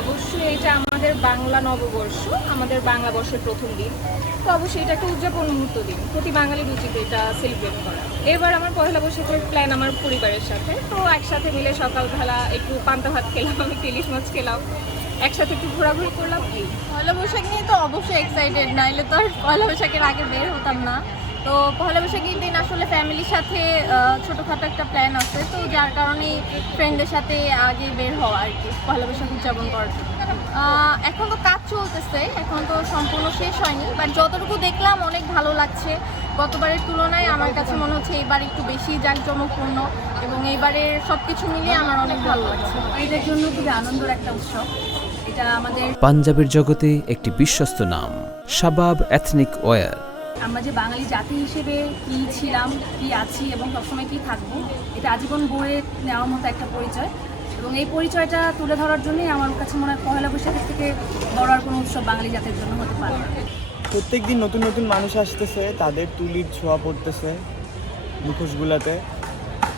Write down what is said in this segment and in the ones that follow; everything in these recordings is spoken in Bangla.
অবশ্যই এটা আমাদের বাংলা নববর্ষ, আমাদের বাংলা বর্ষের প্রথম দিন। তো অবশ্যই এটা একটা উদযাপন মুহূর্ত দিন, প্রতি বাঙালির উচিত এটা সেলিব্রেট করা। এবার আমার পয়লা বৈশাখের প্ল্যান আমার পরিবারের সাথে, তো একসাথে মিলে সকালবেলা একটু পান্তা ভাত খেলাম, একটু ইলিশ মাছ খেলাম, একসাথে একটু ঘোরাঘুরি করলাম। এই পয়লা বৈশাখ নিয়ে তো অবশ্যই এক্সাইটেড, নাইলে তো আর পয়লা বৈশাখের আগে বের হতাম না। তো পয়লা বৈশাখের দিন আসলে ফ্যামিলির সাথে ছোটোখাটো একটা প্ল্যান আছে, তো যার কারণে ফ্রেন্ডদের সাথে আগে বের হওয়া আর কি পয়লা বৈশাখ উদযাপন করার জন্য। এখন তো কাজ চলতেছে, এখন তো সম্পূর্ণ শেষ হয়নি, বাট যতটুকু দেখলাম অনেক ভালো লাগছে। গতবারের তুলনায় আমার কাছে মনে হচ্ছে এইবার একটু বেশি জাঁকজমকপূর্ণ, এবং এইবারের সব কিছু মিলিয়ে আমার অনেক ভালো লাগছে। এদের জন্য খুবই আনন্দের একটা উৎসব। এটা আমাদের পাঞ্জাবের জগতে একটি বিশ্বস্ত নাম, শাবাব এথনিক ওয়্যার। আমরা যে বাঙালি জাতি হিসেবে কী ছিলাম, কী আছি এবং সবসময় কী থাকবো, এটা আজীবন গড়ে নেওয়ার মতো একটা পরিচয়। এবং এই পরিচয়টা তুলে ধরার জন্যই আমার কাছে মনে হয় পয়লা বৈশাখের থেকে বড় আর কোনো উৎসব বাঙালি জাতির জন্য হতে পারে না। প্রত্যেক দিন নতুন নতুন মানুষ আসতেছে, তাদের তুলির ছোঁয়া পড়তেছে মুখোশগুলোতে,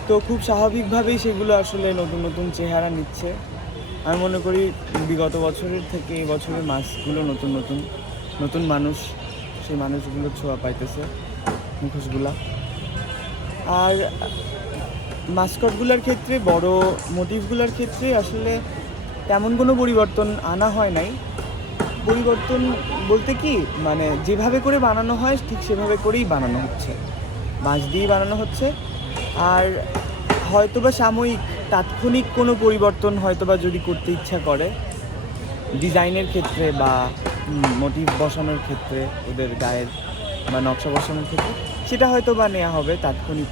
তো খুব স্বাভাবিকভাবেই সেগুলো আসলে নতুন নতুন চেহারা নিচ্ছে। আমি মনে করি বিগত বছরের থেকে এই বছরের মাসগুলো নতুন নতুন নতুন মানুষ, সেই মানুষগুলোর ছোঁয়া পাইতেছে মুখোশগুলা। আর মাস্কটগুলোর ক্ষেত্রে, বড় মোটিভগুলোর ক্ষেত্রে আসলে তেমন কোনো পরিবর্তন আনা হয় নাই। পরিবর্তন বলতে কি, মানে যেভাবে করে বানানো হয় ঠিক সেভাবে করেই বানানো হচ্ছে, বাঁশ দিয়েই বানানো হচ্ছে। আর হয়তোবা সাময়িক তাৎক্ষণিক কোনো পরিবর্তন হয়তোবা যদি করতে ইচ্ছা করে ডিজাইনের ক্ষেত্রে বা মোটিভ বসানোর ক্ষেত্রে, ওদের গায়ের বা নকশা বসানোর ক্ষেত্রে, সেটা হয়তো বা নেওয়া হবে তাৎক্ষণিক